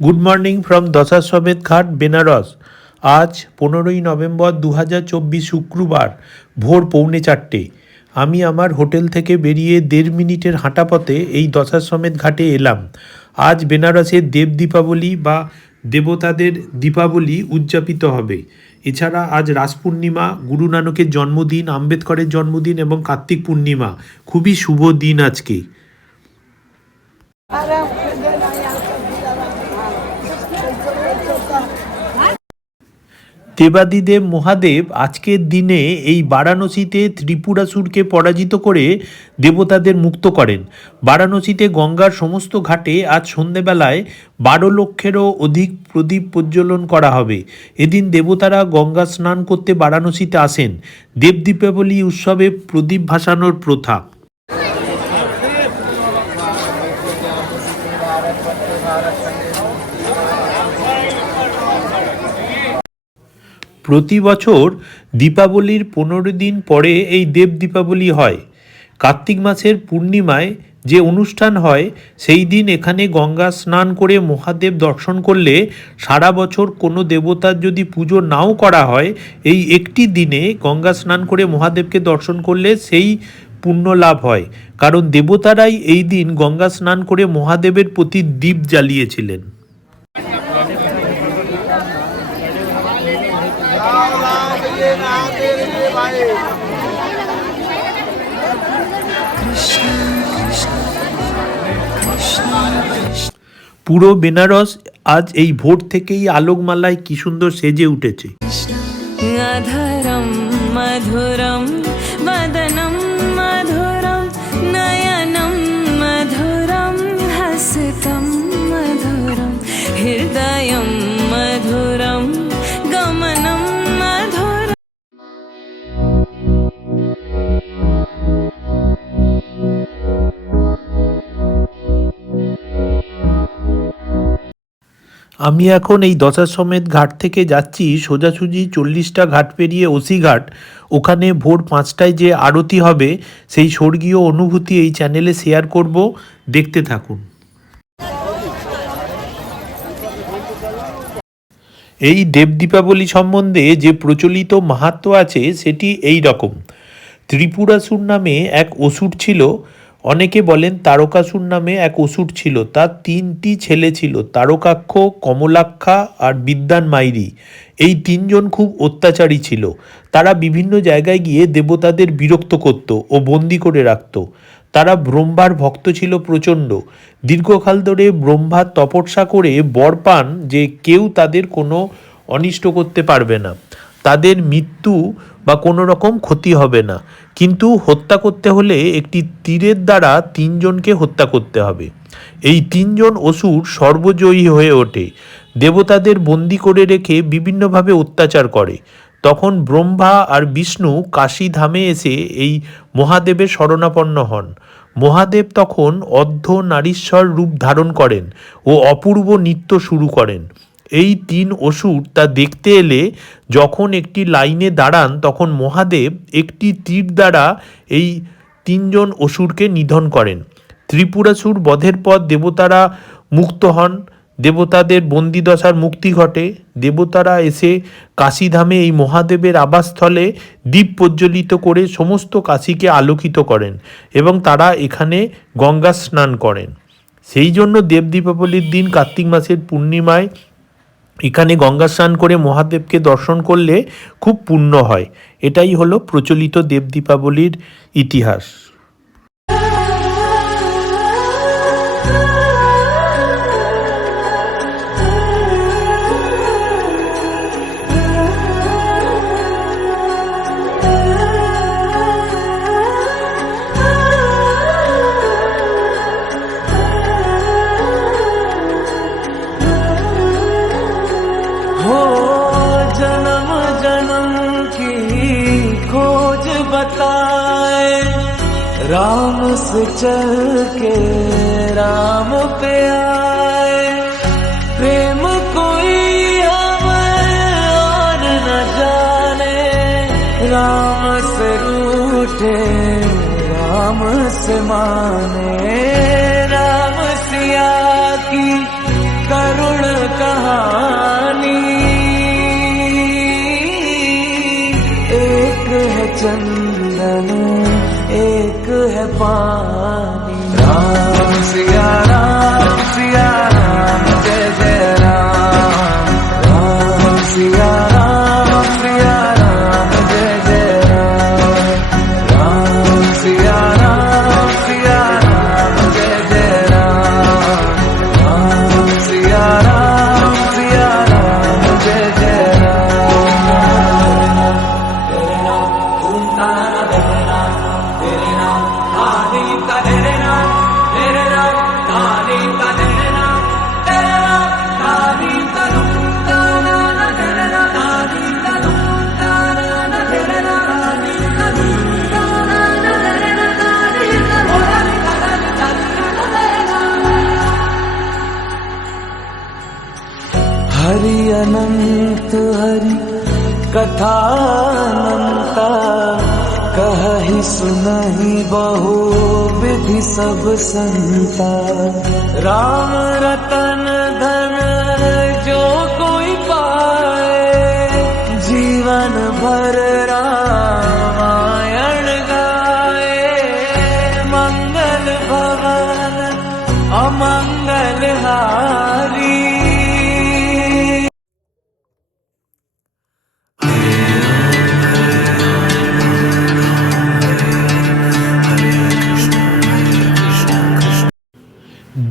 Good morning from Dashashwamedh ঘাট বেনারস। আজ 15ই November 2024 শুক্রবার ভোর 3:45 আমি আমার হোটেল থেকে বেরিয়ে 1.5 মিনিটের হাঁটা পথে এই দশাশ্বমেধ ঘাটে এলাম। আজ বেনারসের দেব দীপাবলি বা দেবতাদের দীপাবলি উদযাপিত হবে। এছাড়া আজ রাস পূর্ণিমা, গুরু নানকের জন্মদিন, আম্বেদকরের জন্মদিন এবং কার্তিক পূর্ণিমা। খুবই শুভ দিন আজকে। দেবাদিদেব মহাদেব আজকের দিনে এই বারাণসীতে ত্রিপুরাসুরকে পরাজিত করে দেবতাদের মুক্ত করেন। বারাণসীতে গঙ্গার সমস্ত ঘাটে আজ সন্ধেবেলায় 12 লক্ষেরও অধিক প্রদীপ প্রজ্বলন করা হবে। এদিন দেবতারা গঙ্গা স্নান করতে বারাণসীতে আসেন। দেব দীপাবলি উৎসবে প্রদীপ ভাসানোর প্রথা। প্রতি বছর দীপাবলির 15 দিন পরে এই দেব দীপাবলি হয়। কার্তিক মাসের পূর্ণিমায় যে অনুষ্ঠান হয় সেই দিন এখানে গঙ্গা স্নান করে মহাদেব দর্শন করলে সারা বছর কোনো দেবতার যদি পুজো নাও করা হয়, এই একটি দিনে গঙ্গা স্নান করে মহাদেবকে দর্শন করলে সেই পুণ্য লাভ হয়। কারণ দেবতারাই এই দিন গঙ্গা স্নান করে মহাদেবের প্রতি দীপ জ্বালিয়েছিলেন। পুরো বেনারস আজ এই ভোর থেকেই আলোকমালায় কি সুন্দর সেজে উঠেছে। মধুরম বদনম মধুরম নয়নম মধুরম হাসিতম মধুরম হৃদয়ম মধুরম গমনম মধুরম। আমি এখন এই দশাশ্বমেধ ঘাট থেকে যাচ্ছি সোজাসুজি 40টা ঘাট পেরিয়ে ওসি ঘাট। ওখানে ভোর 5টায় যে আরতি হবে সেই স্বর্গীয় অনুভূতি এই চ্যানেলে শেয়ার করব, দেখতে থাকুন। এই দেব দীপাবলি সম্বন্ধে যে প্রচলিত মাহাত্ম্য আছে সেটি এই রকম। ত্রিপুরাসুর নামে এক অসুর ছিল। অনেকে বলেন তারকাসুর নামে এক অসুর ছিল। তার 3টি ছেলে ছিল, তারকাক্ষ, কমলাক্ষা আর বিদ্যান মাইরি। এই 3 জন খুব অত্যাচারী ছিল। তারা বিভিন্ন জায়গায় গিয়ে দেবতাদের বিরক্ত করত ও বন্দি করে রাখত। তারা ব্রহ্মার ভক্ত ছিল প্রচণ্ড। দীর্ঘকাল ধরে ব্রহ্মার তপস্যা করে বর পান যে কেউ তাদের কোনো অনিষ্ট করতে পারবে না, তাদের মৃত্যু বা কোনো রকম ক্ষতি হবে না। কিন্তু হত্যা করতে হলে একটি তীরের দ্বারা 3 জনকে হত্যা করতে হবে। এই 3 জন অসুর সর্বজয়ী হয়ে ওঠে, দেবতাদের বন্দি করে রেখে বিভিন্নভাবে অত্যাচার করে। তখন ব্রহ্মা আর বিষ্ণু কাশী ধামে এসে এই মহাদেবের শরণাপন্ন হন। মহাদেব তখন অর্ধ নারীশ্বর রূপ ধারণ করেন ও অপূর্ব নৃত্য শুরু করেন। এই 3 অসুর তা দেখতে এলে যখন একটি লাইনে দাঁড়ান তখন মহাদেব একটি তীর দ্বারা এই 3 জন অসুরকে নিধন করেন। ত্রিপুরাসুর বধের পর দেবতারা মুক্ত হন, দেবতাদের বন্দিদশার মুক্তি ঘটে। দেবতারা এসে কাশীধামে এই মহাদেবের আবাসস্থলে দীপ প্রজ্বলিত করে সমস্ত কাশীকে আলোকিত করেন এবং তারা এখানে গঙ্গা স্নান করেন। সেই জন্য দেব দীপাবলির দিন কার্তিক মাসের পূর্ণিমায় এখানে গঙ্গা স্নান করে মহাদেবকে দর্শন করলে খুব পুণ্য হয়। এটাই হলো প্রচলিত দেব দীপাবলির ইতিহাস। जन्म जन्म की खोज बताए, राम से चल के राम पे आए। प्रेम कोई हमें और न जाने, राम से रूठे राम से माने। राम सिया की करुण कहानी, एक है चंदन एक है पानी। राम सिया राम जय जय राम, राम सिया राम जय जय राम, राम सिया राम जय जय राम, राम सिया राम जय जय राम। तेरे नाम तुम तारा तेरे नाम आदि का तेरे नाम आदि का तेरे नाम आदि का तुम तारा तेरे नाम आदि का तुम तारा तेरे नाम आदि का तुम तारा तेरे नाम आदि का बोला तेरे नाम। हरि अनंत हरि कथा अनंता, कहि सुनहि बहु विधि सब संता। राम रतन धन जो कोई पाए, जीवन भर रामायण गाए। मंगल भवन अमंगल हारी।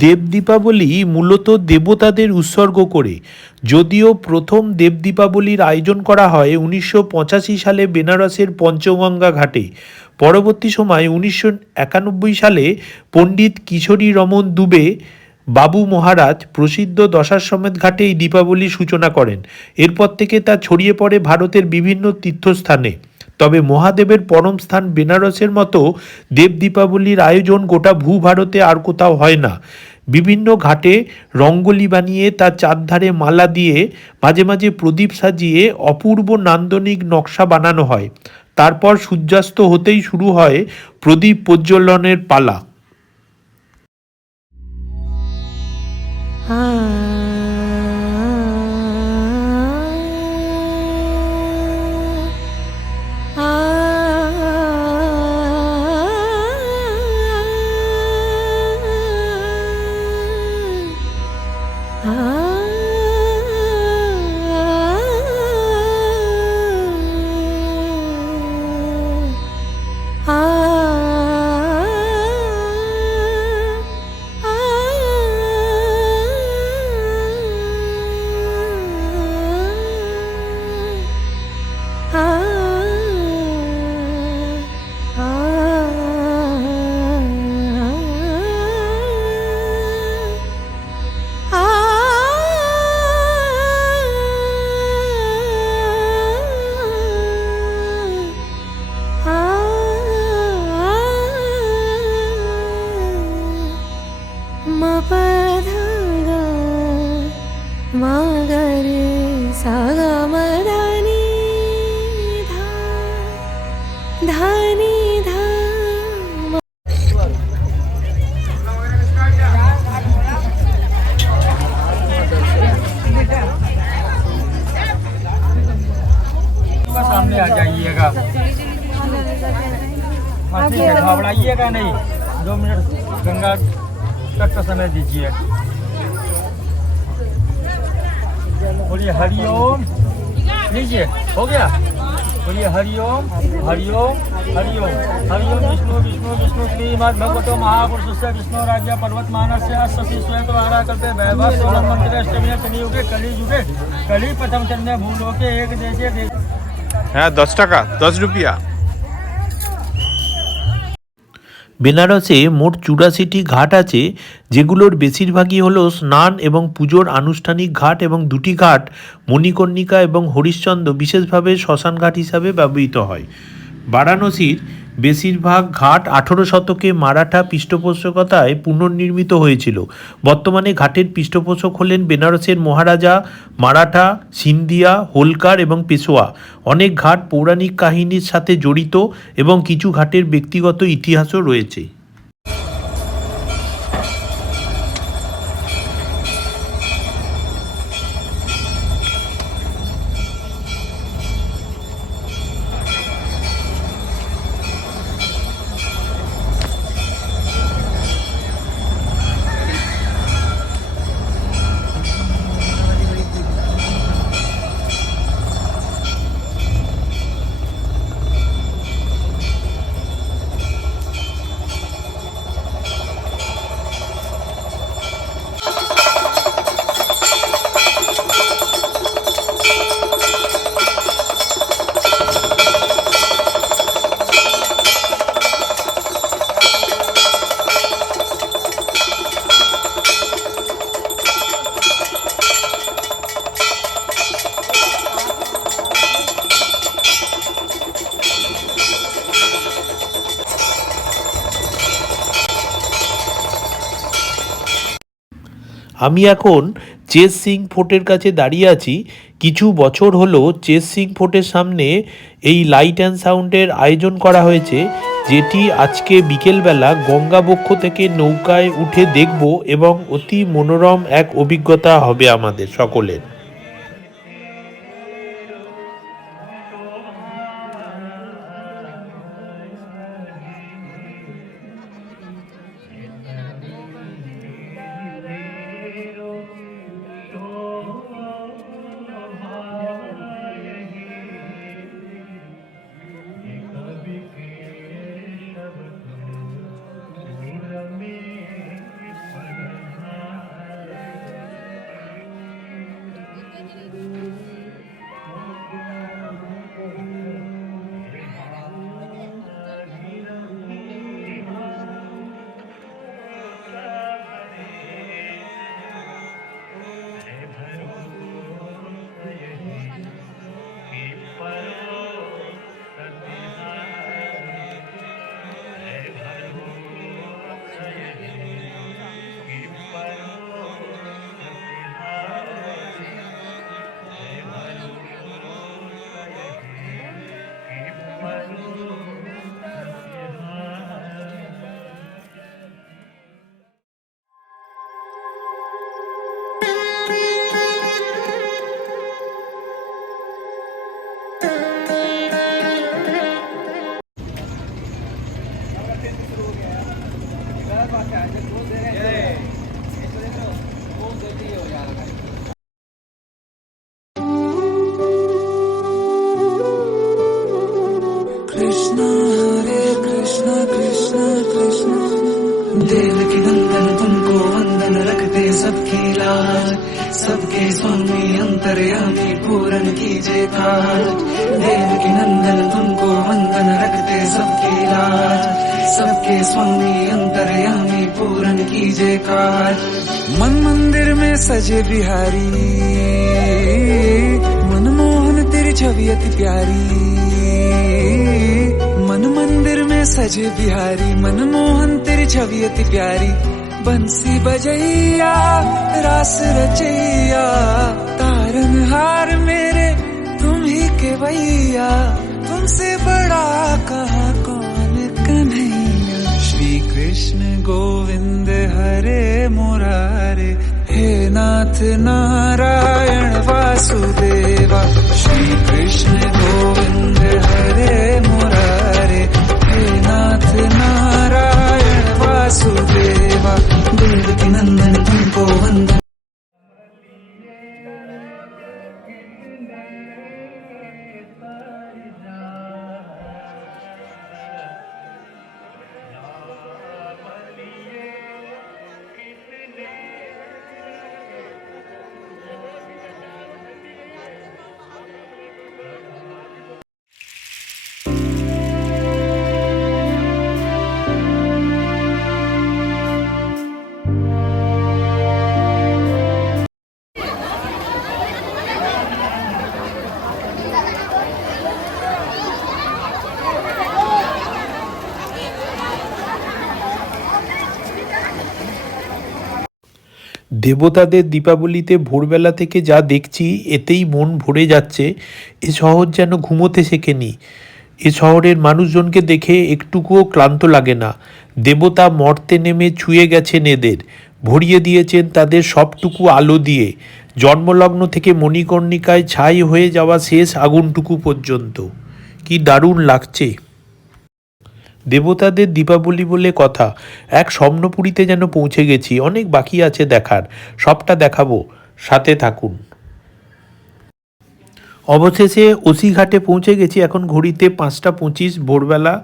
দেব দীপাবলি মূলত দেবতাদের উৎসর্গ করে, যদিও প্রথম দেব দীপাবলির আয়োজন করা হয় 1985 সালে বেনারসের পঞ্চগঙ্গা ঘাটে। পরবর্তী সময় 1991 সালে পণ্ডিত কিশোরী রমন দুবে বাবু মহারাজ প্রসিদ্ধ দশাশ্বমেধ ঘাটে এই দীপাবলির সূচনা করেন। এরপর থেকে তা ছড়িয়ে পড়ে ভারতের বিভিন্ন তীর্থস্থানে। তবে মহাদেবের পরম স্থান বেনারসের মতো দেব দীপাবলির আয়োজন গোটা ভূভারতে আর কোথাও হয় না। বিভিন্ন ঘাটে রঙ্গোলি বানিয়ে তার চারধারে মালা দিয়ে মাঝে মাঝে প্রদীপ সাজিয়ে অপূর্ব নান্দনিক নকশা বানানো হয়। তারপর সূর্যাস্ত হতেই শুরু হয় প্রদীপ প্রজ্বলনের পালা। सामने आ जाइएगा, घबराइएगा नहीं। 2 मिनट गंगा तक का समय दीजिए। बोलिए हरिओम, लीजिए हो गया। बोलिए हरिओम हरिओम हरिओम हरिओम। विष्णु विष्णु विष्णु श्रीमद् भगवतो महापुरुष से विष्णु राज्य पर्वत मानस्य शशि स्वयं आरा करते वैभव सोलह मंत्र अष्टमी कलियुगे कलियुगे कली प्रथम चंद्र भूलोके एक देशे देश। হ্যাঁ 10 টাকা 10 রুপিয়া। বেনারসে মোট 84টি ঘাট আছে, যেগুলোর বেশিরভাগই হলো স্নান এবং পুজোর আনুষ্ঠানিক ঘাট এবং 2টি ঘাট মণিকর্ণিকা এবং হরিশ্চন্দ্র বিশেষভাবে শ্মশান ঘাট হিসাবে ব্যবহৃত হয়। বারাণসীর বেশিরভাগ ঘাট 18 শতকে মারাঠা পৃষ্ঠপোষকতায় পুনর্নির্মিত হয়েছিল। বর্তমানে ঘাটের পৃষ্ঠপোষক হলেন বেনারসের মহারাজা, মারাঠা, সিন্ধিয়া, হোলকার এবং পেশোয়া। অনেক ঘাট পৌরাণিক কাহিনীর সাথে জড়িত এবং কিছু ঘাটের ব্যক্তিগত ইতিহাসও রয়েছে। আমি এখন চেস সিং ফোর্টের কাছে দাঁড়িয়ে আছি। কিছু বছর হলো চেস সিং ফোর্টের সামনে এই লাইট অ্যান্ড সাউন্ডের আয়োজন করা হয়েছে, যেটি আজকে বিকেলবেলা গঙ্গাবক্ষ থেকে নৌকায় উঠে দেখব এবং অতি মনোরম এক অভিজ্ঞতা হবে আমাদের সকলের। कृष्णा हरे कृष्णा कृष्णा कृष्णा देवकी नंदन तुमको वंदन रखते सबकी लाज, सबके स्वामी अंतर्यामी पूरन कीजिए काज। देवकी नंदन तुमको वंदन रखते सबकी लाज, सबके स्वामी अंतर्यामी पूरन कीजिए काज। मन मंदिर में सजे बिहारी, मनमोहन तेरी छवि अति प्यारी। मन मंदिर में सजे बिहारी, मनमोहन तेरी छवि अति प्यारी। बंसी बजैया रास रचैया, तारनहार मेरे तुम ही केवैया। तुमसे बड़ा कहाँ कौन कन्हैया। श्री कृष्ण गोविंद हरे मुरारे, हे नाथ नारायण वासुदेवा। श्री कृष्ण गोविंद हरे मुरारे, हे नाथ नारायण वासुदेवा। देवकी नंदन तुमको वंदन। দেবতাদের দীপাবলিতে ভোরবেলা থেকে যা দেখছি এতেই মন ভরে যাচ্ছে। এ শহর যেন ঘুমোতে শেখেনি। এ শহরের মানুষজনকে দেখে একটুকুও ক্লান্ত লাগে না। দেবতা মর্তে নেমে ছুঁয়ে গেছেন এদের, ভরিয়ে দিয়েছেন তাদের সবটুকু আলো দিয়ে, জন্মলগ্ন থেকে মণিকর্ণিকায় ছাই হয়ে যাওয়া শেষ আগুনটুকু পর্যন্ত। কি দারুণ লাগছে। দেবতাদের দীপাবলি বলে কথা, এক স্বপ্নপুরীতে যেন পৌঁছে গেছি। অনেক বাকি আছে দেখার, সবটা দেখাবো, সাথে থাকুন। অবশেষে ওসিঘাটে পৌঁছে গেছি। এখন ঘড়িতে 5:25 ভোরবেলা।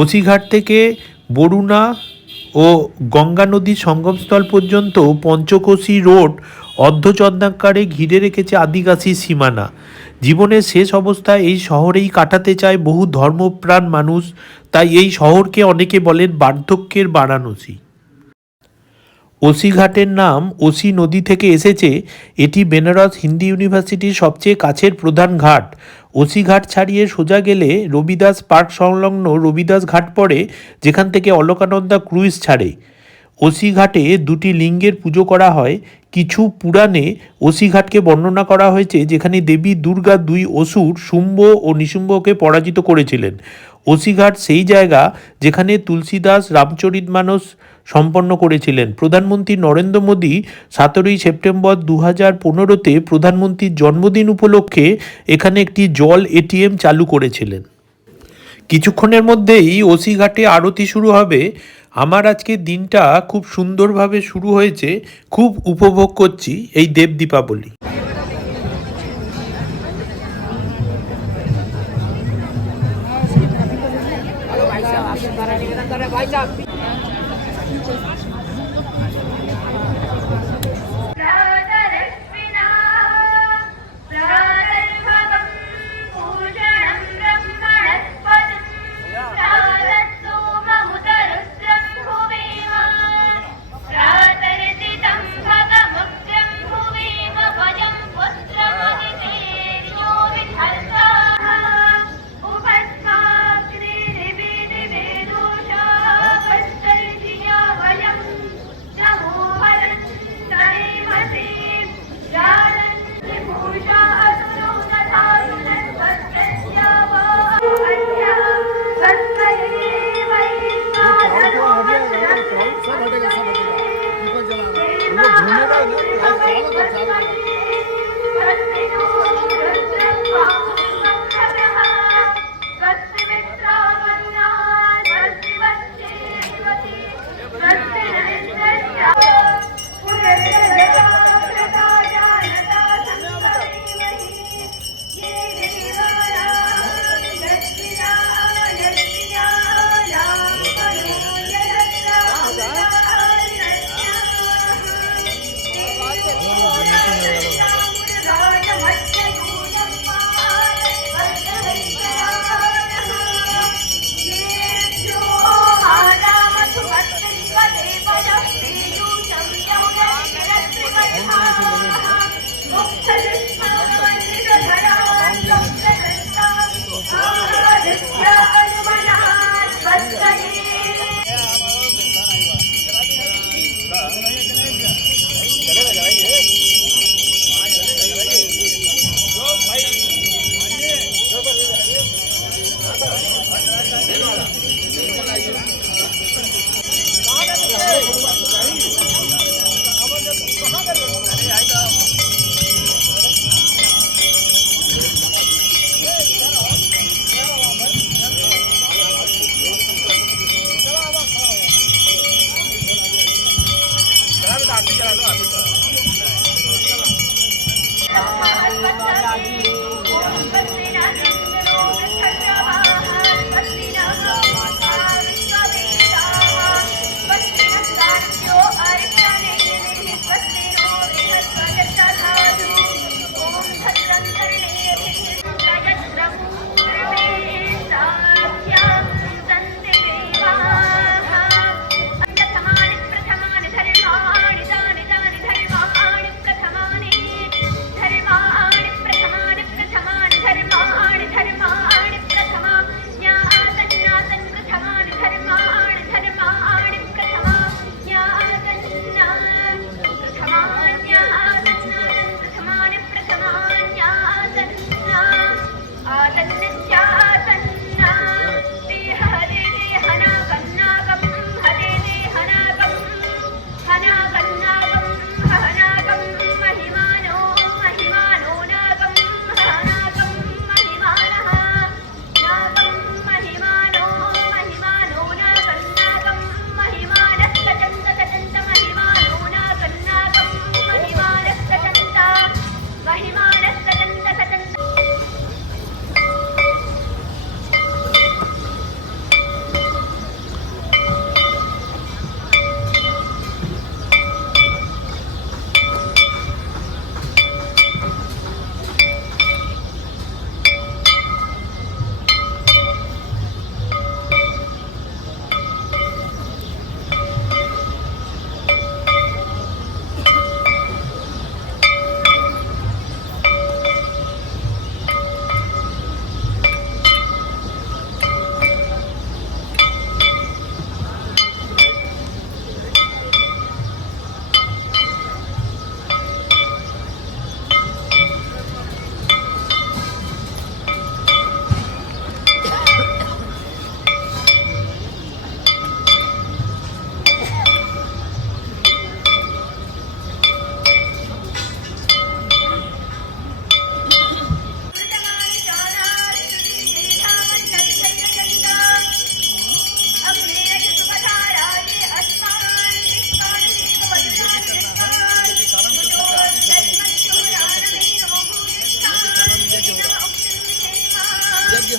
ওসিঘাট থেকে বরুণা ও গঙ্গা নদীর সঙ্গমস্থল পর্যন্ত পঞ্চকোশী রোড অর্ধচন্দ্রাকারে ঘিরে রেখেছে আদিবাসী সীমানা। জীবনের শেষ অবস্থায় এই শহরেই কাটাতে চায় বহু ধর্মপ্রাণ মানুষ। তাই এই শহরকে অনেকে বলেন বার্ধক্যের বারাণসী। ওসিঘাটের নাম ওসি নদী থেকে এসেছে। এটি বেনারস হিন্দু ইউনিভার্সিটির সবচেয়ে কাছের প্রধান ঘাট। ওসিঘাট ছাড়িয়ে সোজা গেলে রবিদাস পার্ক সংলগ্ন রবিদাস ঘাট পড়ে, যেখান থেকে অলকানন্দা ক্রুইজ ছাড়ে। ওসিঘাটে দুটি লিঙ্গের পুজো করা হয়। কিছু পুরাণে ওসিঘাটকে বর্ণনা করা হয়েছে যেখানে দেবী দুর্গা দুই অসুর শুম্ভ ও নিশুম্ভকে পরাজিত করেছিলেন। ওসিঘাট সেই জায়গা যেখানে তুলসীদাস রামচরিতমানস সম্পন্ন করেছিলেন। প্রধানমন্ত্রী নরেন্দ্র মোদী 17ই সেপ্টেম্বর 2015-তে প্রধানমন্ত্রীর জন্মদিন উপলক্ষে এখানে একটি জল এটিএম চালু করেছিলেন। কিছুক্ষণের মধ্যেই ওসিঘাটে আরতি শুরু হবে। আমার আজকের দিনটা খুব সুন্দরভাবে শুরু হয়েছে, খুব উপভোগ করছি এই দেব দীপাবলি। उपस्माग्निर्विधिवेदोषा वस्तर्जिया वयम्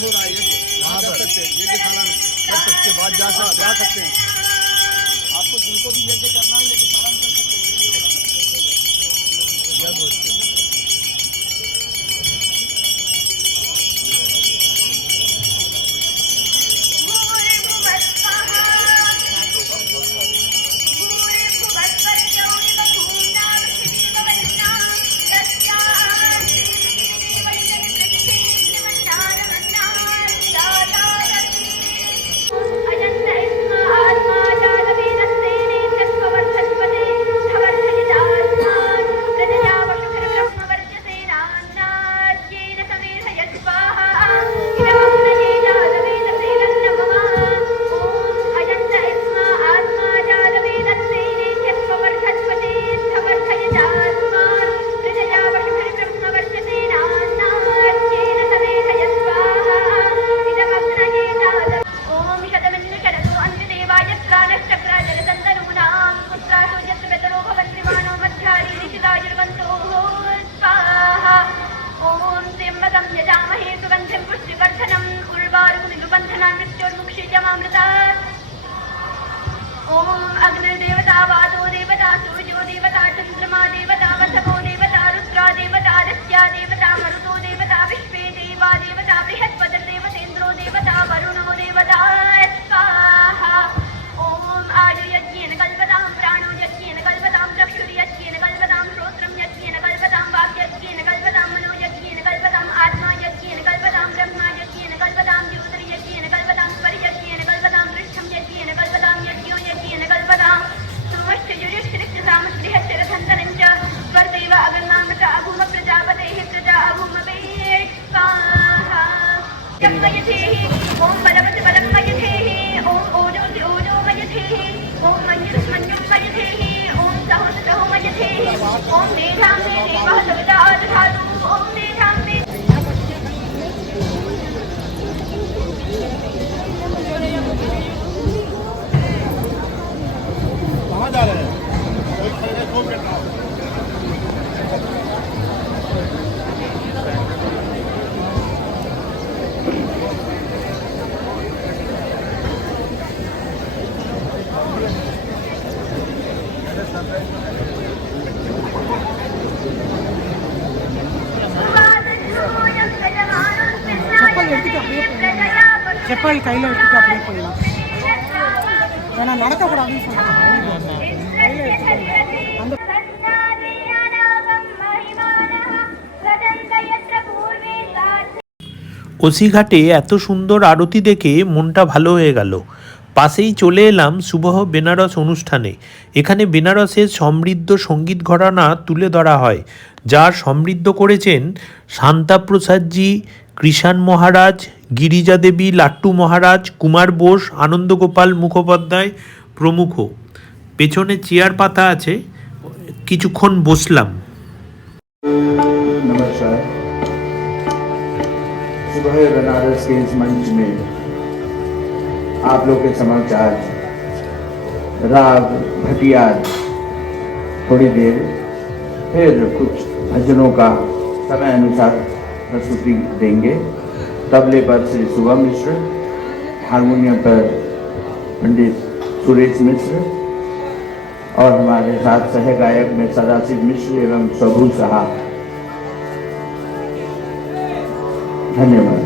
हो रहा है, वहाँ कर सकते हैं, यज्ञ खाना कर सकते हैं, बाद जा सकते हैं। आपको जिनको भी यज्ञ करना है यज्ञ पालन कर सकते हैं। यज्ञ होते हैं। ओम अग्निर्देवता वादो देवता सूर्यो देवता चंद्रमा देवता वसवो देवता रुद्रा देवता दस्या देवता मरुतो देवता विश्वे देवा देवता बृहस्पति देवतेन्द्रो देवता वरुणो देवता स्वाहा ओम आयु यज्ञेन कल्पतां प्राणो यज्ञेन कल्पतां चक्षुर्यज्ञेन कल्पतां श्रोत्रं यज्ञेन कल्पतां वाक्यज्ञेन कल्पतां मनो यज्ञेन कल्पतां आत्मा यज्ञेन कल्पतां ब्रह्मा यज्ञेन कल्पतां ज्योतिर्यज्ञेन कल्पतां स्वर्यज्ञेन कल्पतां दृष्टं यज्ञेन कल्पतां यज्ञो यज्ञेन कल्पतां समस्त युधिष्ठिरसामश्रिहच्चरथन्तनं च स्वर्देव अगन्नामृत अभूम प्रजापतेः प्रजा अभूमवे स्वाहा यज्ञमयधेहि ॐ बलवत् बलमयधेहि ॐ ओजोसि ओजोमयधेहि ॐ मञ्जुर्मञ्जुर्मयधेहि ॐ सहोमयधेहि ॐ मेधां मे देवः सविता दधातु ॐ मेधां मे कहाँ जा रहे हैं? कोई खड़े सो बैठा हो। செப்பல் கையில் எடுத்துட்டு அப்படியே போயிடலாம். ஏன்னா நடக்கக்கூடாதுன்னு சொல்லுவாங்க. ওসিঘাটে এত সুন্দর আরতি দেখে মনটা ভালো হয়ে গেল। পাশেই চলে এলাম সুবহ বেনারস অনুষ্ঠানে। এখানে বেনারসের সমৃদ্ধ সঙ্গীত ঘরানা তুলে ধরা হয়, যা সমৃদ্ধ করেছেন শান্তাপ্রসাদজি, কৃষাণ মহারাজ, গিরিজা দেবী, লাট্টু মহারাজ, কুমার বোস, আনন্দগোপাল মুখোপাধ্যায় প্রমুখ। পেছনে চেয়ার পাতা আছে, কিছুক্ষণ বসলাম। नमस्कार। सुबह बनारस के इस मंच में आप लोग के समक्ष आज राग भटियार थोड़ी देर फिर कुछ भजनों का समय अनुसार प्रस्तुति देंगे। तबले पर श्री शुभम मिश्र, हारमोनियम पर पंडित सुरेश मिश्र और हमारे साथ सह गायक में सदाशिव मिश्र एवं शभू साहा। धन्यवाद।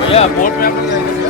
भैया बोट में आप लोग जाएंगे भैया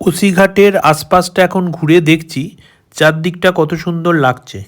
ওসিঘাটের আশপাশটা এখন ঘুরে দেখছি, চারদিকটা কত সুন্দর লাগছে।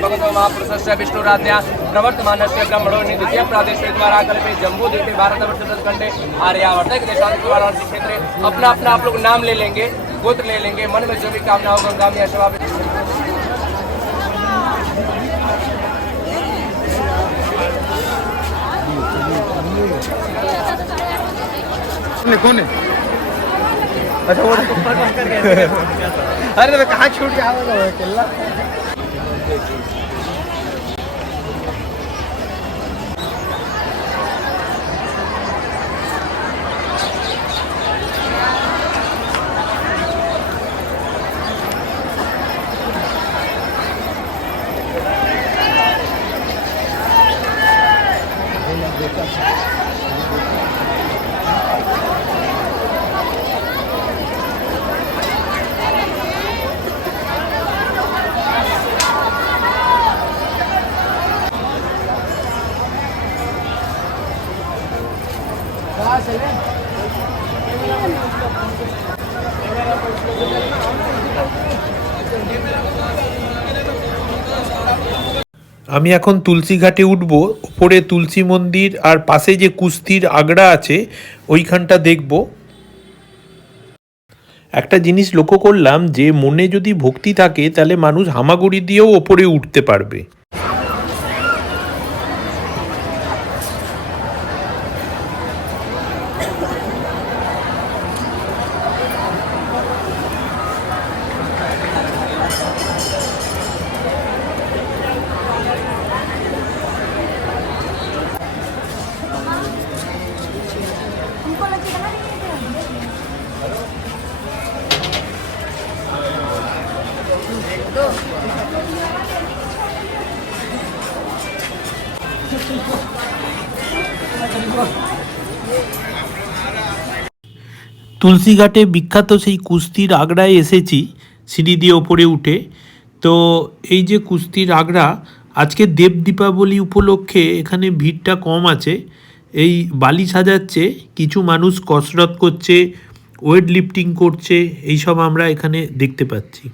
भगवतो महापुरुषस्य विष्णुराज्ञा प्रवर्तमानस्य ब्रह्मणो नित्य प्रादेशिक द्वारा कल्पे जम्बू द्वीपे भारतवर्ष खंडे आर्यावर्त देशांतर वाराणसी क्षेत्रे अपना अपना आप लोग नाम ले लेंगे, गोत्र ले लेंगे, मन में जो भी कामना होगा कामया शवाब कौन है? अच्छा वो अरे तो कहाँ छूट गया केला আমি এখন তুলসী ঘাটে উঠব, উপরে তুলসী মন্দির আর পাশে যে কুস্তির আগড়া আছে ওইখানটা দেখব। একটা জিনিস লক্ষ্য করলাম যে মনে যদি ভক্তি থাকে তাহলে মানুষ হামাগুড়ি দিয়েও ওপরে উঠতে পারবে। তুলসীঘাটে বিখ্যাত সেই কুস্তির আগড়ায় এসেছি সিঁড়ি দিয়ে ওপরে উঠে। তো এই যে কুস্তির আগড়া, আজকে দেব দীপাবলি উপলক্ষে এখানে ভিড়টা কম আছে। এই বালি সাজাচ্ছে, কিছু মানুষ কসরত করছে, ওয়েট লিফটিং করছে, এইসব আমরা এখানে দেখতে পাচ্ছি।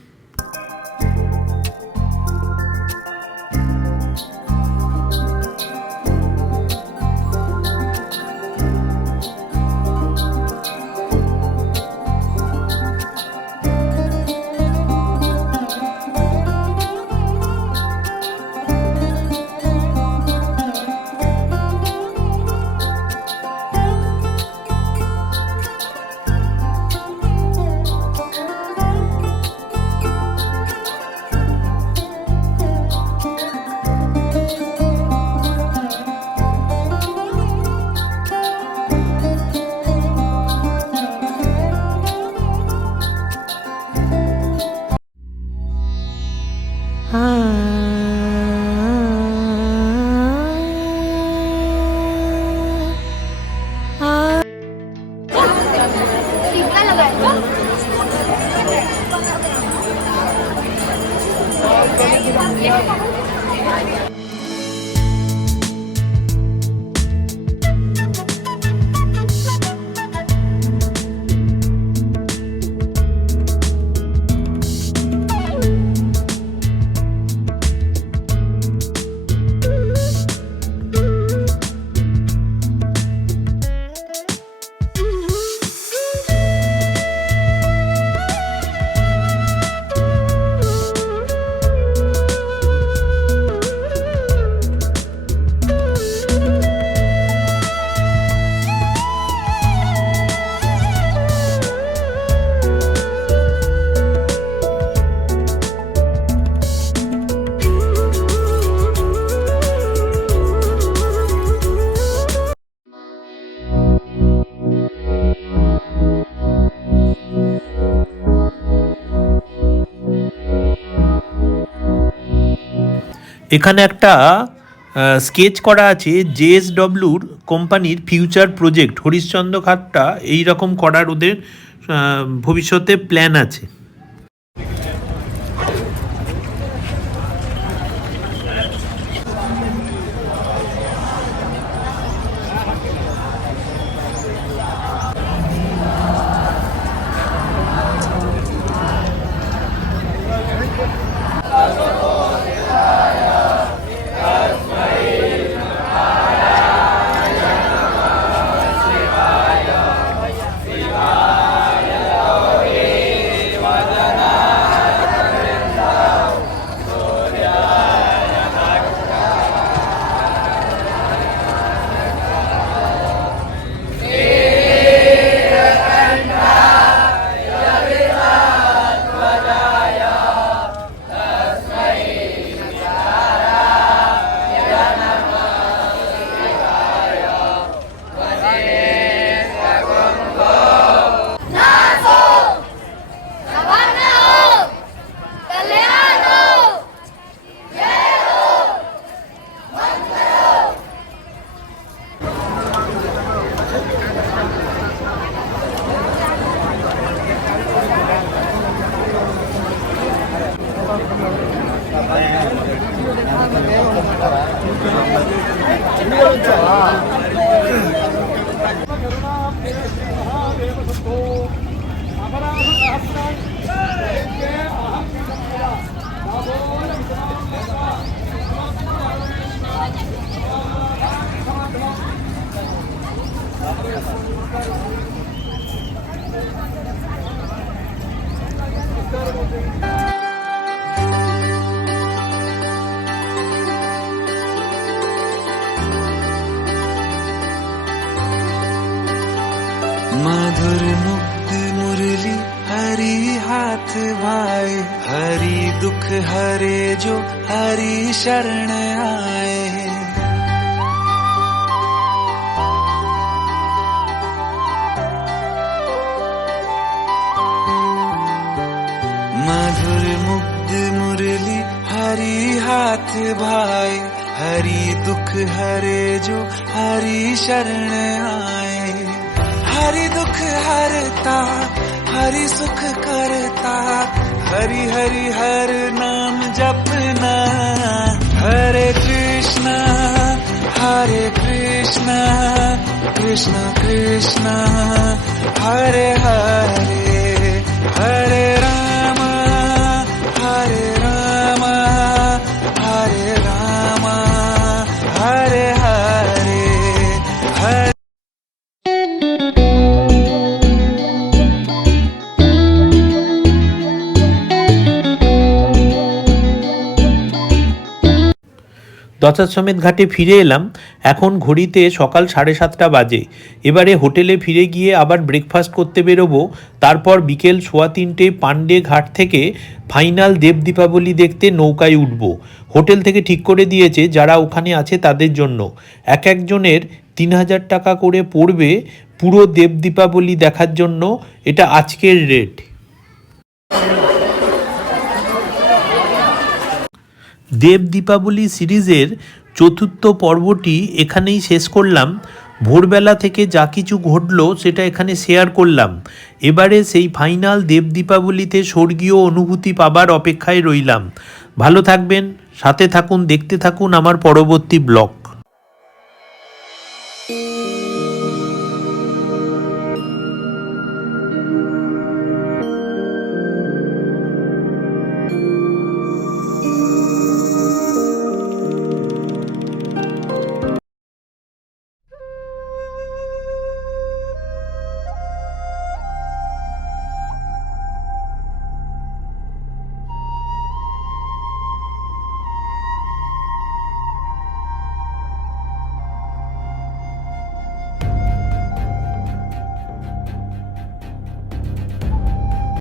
এখানে একটা স্কেচ করা আছে জেএসডব্লিউর কোম্পানির ফিউচার প্রজেক্ট। হরিশ্চন্দ্র ঘাটটা এইরকম করার ওদের ভবিষ্যতে প্ল্যান আছে। मधुर मुग्ध मुरली हरि हाथ भाए, हरि दुख हरे जो हरि शरण आए। हाथ भाए, हरि दुख हरे जो हरि शरण आए। हरि दुख हरता हरि सुख करता, हरि हरि हर नाम जपना। हरे कृष्णा कृष्ण कृष्ण हरे हरे, हरे राम हरे राम हरे राम, हरे हरे हरे। দশাশ্বমেধ ঘাটে ফিরে এলাম। এখন ঘড়িতে সকাল 7:30 বাজে। এবারে হোটেলে ফিরে গিয়ে আবার ব্রেকফাস্ট করতে বেরোবো। তারপর বিকেল 3:15 পান্ডে ঘাট থেকে ফাইনাল দেব দীপাবলি দেখতে নৌকায় উঠবো। হোটেল থেকে ঠিক করে দিয়েছে যারা ওখানে আছে তাদের জন্য এক একজনের 3000 টাকা করে পড়বে পুরো দেব দীপাবলি দেখার জন্য। এটা আজকের রেট। দেব দীপাবলি সিরিজের চতুর্থ পর্বটি এখানেই শেষ করলাম। ভোরবেলা থেকে যা কিছু ঘটলো সেটা এখানে শেয়ার করলাম। এবারে সেই ফাইনাল দেব দীপাবলিতে স্বর্গীয় অনুভূতি পাবার অপেক্ষায় রইলাম। ভালো থাকবেন, সাথে থাকুন, দেখতে থাকুন আমার পরবর্তী ব্লগ।